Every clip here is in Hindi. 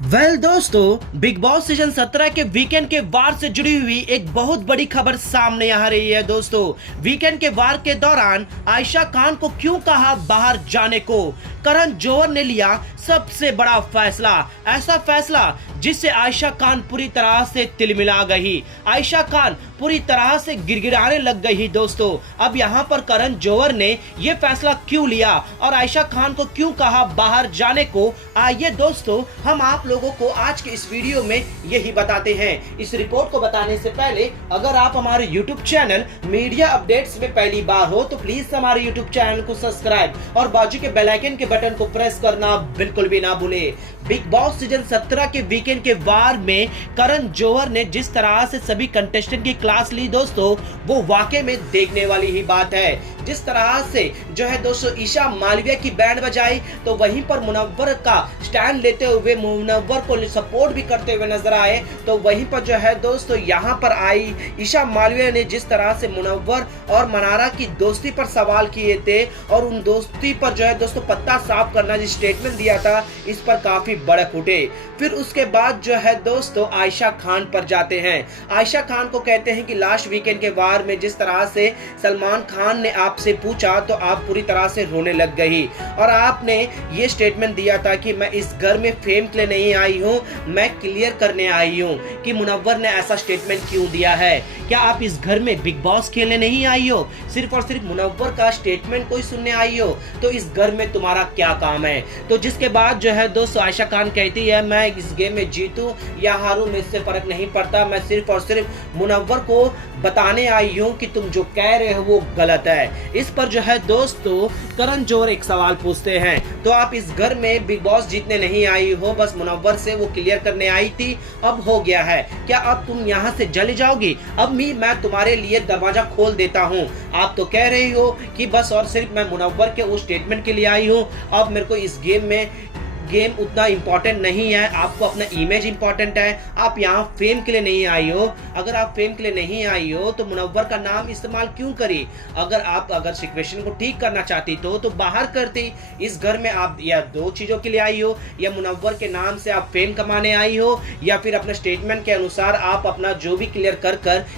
दोस्तों, बिग बॉस सीजन 17 के वीकेंड के वार से जुड़ी हुई एक बहुत बड़ी खबर सामने आ रही है। दोस्तों, वीकेंड के वार के दौरान आयशा खान को क्यों कहा बाहर जाने को? करण जौहर ने लिया सबसे बड़ा फैसला, ऐसा फैसला जिससे आयशा खान पूरी तरह से तिलमिला गई। आयशा खान पूरी तरह से गिड़गिड़ाने लग गई। दोस्तों, अब यहाँ पर करण जौहर ने ये फैसला क्यों लिया और आयशा खान को क्यों कहा बाहर जाने को, आइए दोस्तों हम आप लोगों को आज के इस वीडियो में यही बताते हैं। इस रिपोर्ट को बताने से पहले अगर आप हमारे YouTube चैनल मीडिया अपडेट्स में पहली बार हो तो प्लीज हमारे YouTube चैनल को सब्सक्राइब और बाजू के बेल आइकन के बटन को प्रेस करना बिल्कुल भी ना भूले। बिग बॉस सीजन 17 के वीकेंड के वार में करण जौहर ने जिस तरह से सभी कंटेस्टेंट की क्लास ली दोस्तों, वो वाकई में देखने वाली ही बात है। जिस तरह से जो है दोस्तों ईशा मालविया की बैंड बजाई तो वहीं पर मुनव्वर का स्टैंड लेते हुए मुनव्वर को सपोर्ट भी करते हुए नजर आए, तो वहीं पर जो है दोस्तों यहाँ पर आई ईशा मालविया ने जिस तरह से मुनव्वर और मनारा की दोस्ती पर सवाल किए थे और उन दोस्ती पर जो है दोस्तों पत्ता साफ करना जो स्टेटमेंट दिया था, इस पर काफी भड़क उठे। फिर उसके बाद जो है दोस्तों आयशा खान पर जाते हैं। आयशा खान को कहते हैं कि लास्ट वीकेंड के वार में जिस तरह से सलमान खान ने आपसे पूछा तो आप पूरी तरह से रोने लग गई और आपने ये स्टेटमेंट दिया था कि मैं इस घर में फेम के लिए नहीं आई हूँ, मैं क्लियर करने आई हूँ कि मुनव्वर ने ऐसा स्टेटमेंट क्यों दिया है। क्या आप इस घर में बिग बॉस खेलने नहीं आई हो, सिर्फ और सिर्फ मुनव्वर का स्टेटमेंट कोई सुनने आई हो? तो इस घर में तुम्हारा क्या काम है? तो जिसके बाद जो है दोस्तों आयशा खान कहती है मैं इस गेम में जीतूं या हारूं मुझसे फर्क नहीं पड़ता, मैं सिर्फ और सिर्फ मुनव्वर को बताने आई हूं कि तुम जो कह रहे हो वो गलत है। इस पर जो है दोस्तों करण जौहर एक सवाल पूछते हैं, तो आप इस घर में बिग बॉस जीतने नहीं आई हो, बस मुनव्वर से वो क्लियर करने आई थी, अब हो गया है, क्या अब तुम यहाँ से चली जाओगी? अब मैं तुम्हारे लिए दरवाजा खोल देता हूँ। आप तो कह रही हो कि बस और सिर्फ मैं मुनव्वर के उस स्टेटमेंट के लिए आई हूँ, अब मेरे को इस गेम उतना इम्पोर्टेंट नहीं है, आपको अपना इमेज इम्पोर्टेंट है, आप यहाँ फेम के लिए नहीं आई हो। अगर आप फेम के लिए नहीं आई हो तो मुनव्वर का नाम इस्तेमाल क्यों करी? अगर सिचुएशन को ठीक करना चाहती तो बाहर करती। इस घर में आप या दो चीजों के लिए आई हो, या मुनव्वर के नाम से आप फेम कमाने आई हो, या फिर अपने स्टेटमेंट के अनुसार आप अपना जो भी क्लियर कर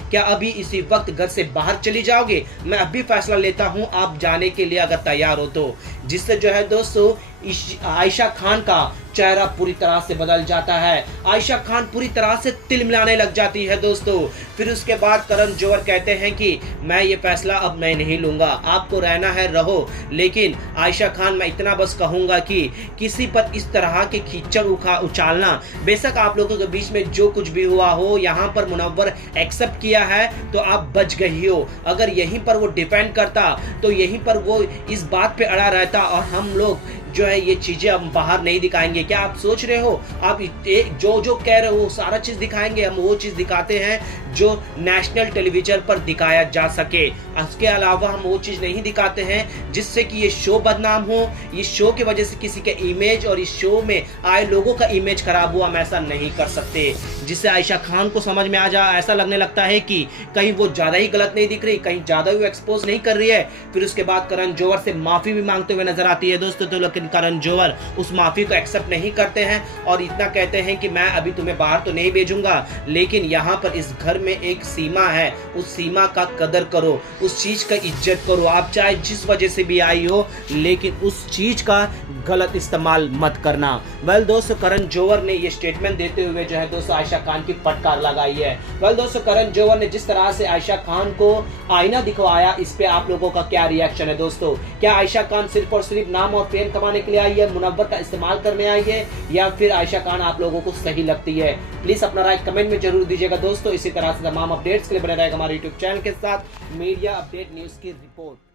क्या अभी इसी वक्त घर से बाहर चली जाओगे? मैं अभी फैसला लेता हूँ आप जाने के लिए अगर तैयार हो तो। जिससे जो है दोस्तों आयशा खान का चेहरा पूरी तरह से बदल जाता है। आयशा खान पूरी तरह से तिलमिलाने लग जाती है दोस्तों। फिर उसके बाद करण जौहर कहते हैं कि मैं ये फैसला अब मैं नहीं लूंगा, आपको रहना है रहो, लेकिन आयशा खान मैं इतना बस कहूंगा कि किसी पर इस तरह के कीचड़ उछालना, बेशक आप लोगों के बीच में जो कुछ भी हुआ हो, यहाँ पर मुनव्वर एक्सेप्ट किया है तो आप बच गई हो। अगर यहीं पर वो डिफेंड करता तो यहीं पर वो इस बात पे अड़ा रहता और हम लोग जो है ये चीजें हम बाहर नहीं दिखाएंगे। क्या आप सोच रहे हो आप जो कह रहे हो सारा चीज दिखाएंगे? हम वो चीज दिखाते हैं जो नेशनल टेलीविजन पर दिखाया जा सके, उसके अलावा हम वो चीज नहीं दिखाते हैं जिससे कि ये शो बदनाम हो, इस शो की वजह से किसी के इमेज और इस शो में आए लोगों का इमेज खराब हुआ। हम ऐसा नहीं कर सकते, जिससे आयशा खान को समझ में आ जा, ऐसा लगने लगता है कि कहीं वो ज्यादा ही गलत नहीं दिख रही, कहीं ज्यादा ही एक्सपोज नहीं कर रही है। फिर उसके बाद करण जौहर से माफी भी मांगते हुए नजर आती है दोस्तों, तो लेकिन करण जौहर उस माफी को एक्सेप्ट नहीं करते हैं और इतना कहते हैं कि मैं अभी तुम्हें बाहर तो नहीं भेजूंगा, लेकिन यहाँ पर इस घर में एक सीमा है, उस सीमा का कदर करो, उस चीज का इज्जत करो। आप चाहे जिस वजह से भी आई हो, लेकिन उस चीज का गलत इस्तेमाल मत करना। दोस्तों करण जौहर ने ये स्टेटमेंट देते हुए जो है दोस्तों आयशा खान की फटकार लगाई है। दोस्तों करण जौहर ने जिस तरह से आयशा खान को आईना दिखवाया, इस पे आप लोगों का क्या रिएक्शन है दोस्तों? क्या आयशा खान सिर्फ और सिर्फ नाम और फेम कमाने के लिए आई है, मुनव्वर का इस्तेमाल करने आई है, या फिर आयशा खान आप लोगों को सही लगती है? प्लीज अपना राय कमेंट में जरूर दीजिएगा दोस्तों। इसी तरह से तमाम अपडेट्स के लिए बने रहेगा हमारे यूट्यूब चैनल के साथ मीडिया अपडेट न्यूज की रिपोर्ट।